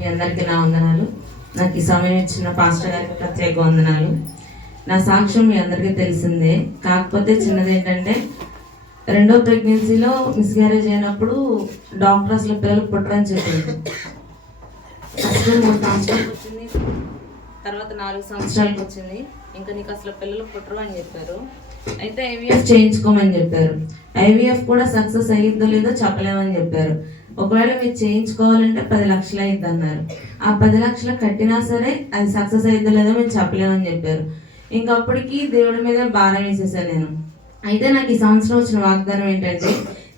మీ అందరికీ నా వందనాలు. నాకు ఈ సమయం ఇచ్చిన పాస్టర్ గారికి ప్రత్యేక వందనాలు. నా సాక్ష్యం మీ అందరికీ తెలిసిందే. కాకపోతే చిన్నది ఏంటంటే రెండో ప్రెగ్నెన్సీలో మిస్క్యారేజ్ అయినప్పుడు డాక్టర్ అసలు పిల్లలు పుట్టరని చెప్పింది ఫస్ట్ మూడు సంవత్సరాలకు వచ్చింది తర్వాత నాలుగు సంవత్సరాలకు వచ్చింది. ఇంకా నీకు అసలు పిల్లలు పుట్టరు అని చెప్పారు. అయితే ఐవీఎఫ్ చేయించుకోమని చెప్పారు. ఐవీఎఫ్ కూడా సక్సెస్ అయ్యిందో లేదో చెప్పలేమని చెప్పారు. ఒకవేళ మీరు చేయించుకోవాలంటే పది లక్షలు అయింది అన్నారు ఆ పది లక్షలు కట్టినా సరే అది సక్సెస్ అయిందో లేదో మేము చెప్పలేమని చెప్పారు. ఇంకప్పటికి దేవుడి మీద భారం వేసేసాను నేను. అయితే నాకు ఈ సంవత్సరం వచ్చిన వాగ్దానం ఏంటంటే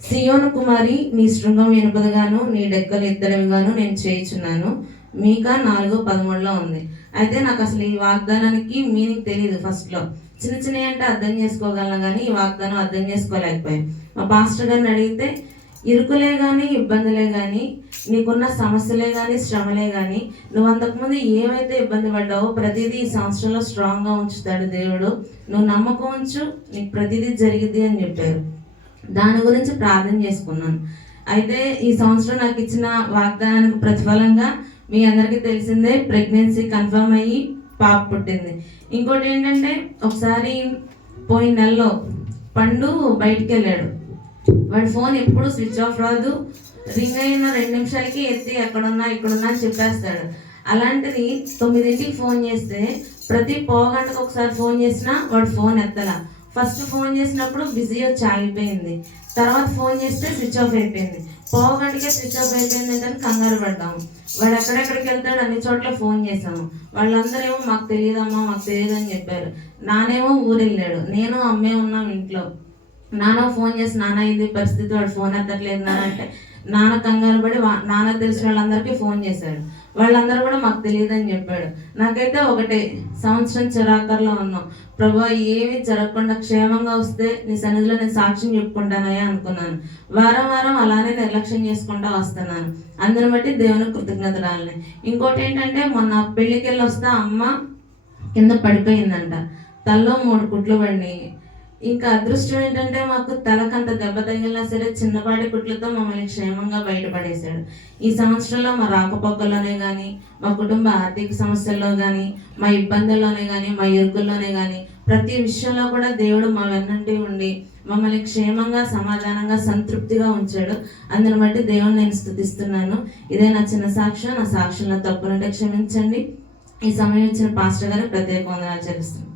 సియోను కుమారి నీ శృంగం ఎనపదగాను నీ డెక్కలు ఎత్తడమిగాను నేను చేయించున్నాను. మీకా నాలుగు పదమూడులో ఉంది. అయితే నాకు అసలు ఈ వాగ్దానానికి మీనింగ్ తెలియదు ఫస్ట్లో. చిన్న చిన్నవి అంటే అర్థం చేసుకోగలను కానీ ఈ వాగ్దానం అర్థం చేసుకోలేకపోయాను. మా పాస్టర్ గారిని అడిగితే ఇరుకులే కానీ ఇబ్బందులే కానీ నీకున్న సమస్యలే కానీ శ్రమలే కానీ నువ్వు అంతకుముందు ఏమైతే ఇబ్బంది పడ్డావో ప్రతిదీ ఈ సంవత్సరంలో స్ట్రాంగ్గా ఉంచుతాడు దేవుడు. నువ్వు నమ్మకం ఉంచు నీకు ప్రతిదీ జరిగిద్ది అని చెప్పారు. దాని గురించి ప్రార్థన చేసుకున్నాను. అయితే ఈ సంవత్సరం నాకు ఇచ్చిన వాగ్దానానికి ప్రతిఫలంగా మీ అందరికీ తెలిసిందే ప్రెగ్నెన్సీ కన్ఫర్మ్ అయ్యి పాప పుట్టింది. ఇంకోటి ఏంటంటే ఒకసారి పోయిన నెలలో పండు బయటికి వెళ్ళాడు వాడి ఫోన్ ఎప్పుడు స్విచ్ ఆఫ్ రాదు. రింగ్ అయిన రెండు నిమిషాలకి ఎత్తి ఎక్కడున్నా ఇక్కడున్నా అని చెప్పేస్తాడు. అలాంటిది తొమ్మిదింటికి ఫోన్ చేస్తే ప్రతి పోగంటకు ఒకసారి ఫోన్ చేసినా వాడు ఫోన్ ఎత్తలా. ఫస్ట్ ఫోన్ చేసినప్పుడు బిజీ వచ్చి ఆగిపోయింది. తర్వాత ఫోన్ చేస్తే స్విచ్ ఆఫ్ అయిపోయింది. పోగంటకే స్విచ్ ఆఫ్ అయిపోయింది అంటే కంగారు పడ్డాము. వాడు ఎక్కడెక్కడికి వెళ్తాడు అన్ని చోట్ల ఫోన్ చేసాము వాళ్ళందరేమో మాకు తెలియదమ్మా మాకు తెలియదు అని చెప్పారు. నానేమో ఊరు వెళ్ళాడు నేను అమ్మే ఉన్నాం ఇంట్లో. నాన్న ఫోన్ చేసి నాన్న ఇది పరిస్థితి? వాడు ఫోన్ ఎత్తట్లేదు నాన్న. అంటే నాన్న కంగారు పడి వా- నాన్న తెలిసిన వాళ్ళందరికీ ఫోన్ చేశాడు. వాళ్ళందరూ కూడా మాకు తెలియదు అని చెప్పాడు. నాకైతే ఒకటే సంవత్సరం చిరాకర్లో ఉన్నాం. ప్రభా ఏమీ జరగకుండా క్షేమంగా వస్తే నీ సన్నిధిలో నేను సాక్ష్యం చెప్పుకుంటానయా అనుకున్నాను. వారం వారం అలానే నిర్లక్ష్యం చేసుకుంటా వస్తున్నాను. అందుని బట్టి దేవుని కృతజ్ఞతరాలని ఇంకోటి ఏంటంటే మొన్న పెళ్ళికి వెళ్ళి వస్తే అమ్మ కింద పడిపోయిందంట. తల్లో మూడు కుట్లు పడినాయి. ఇంకా అదృష్టం ఏంటంటే మాకు తలకంత దెబ్బ తగిలినా సరే చిన్నపాటి కుట్లతో మమ్మల్ని క్షేమంగా బయటపడేశాడు. ఈ సంవత్సరంలో మా రాకపోకల్లోనే కానీ మా కుటుంబ ఆర్థిక సమస్యల్లో కానీ మా ఇబ్బందుల్లోనే కానీ మా ఇరుకుల్లోనే కానీ ప్రతి విషయంలో కూడా దేవుడు మా వెన్నంటి ఉండి మమ్మల్ని క్షేమంగా సమాధానంగా సంతృప్తిగా ఉంచాడు. అందుని బట్టి దేవుని నేను స్థుతిస్తున్నాను. ఇదే నా చిన్న సాక్ష్యం. నా సాక్ష్యంలో తప్పులుంటే క్షమించండి. ఈ సమయం ఇచ్చిన పాస్టర్ గారు ప్రత్యేక వందనాలు చెల్లిస్తున్నాను.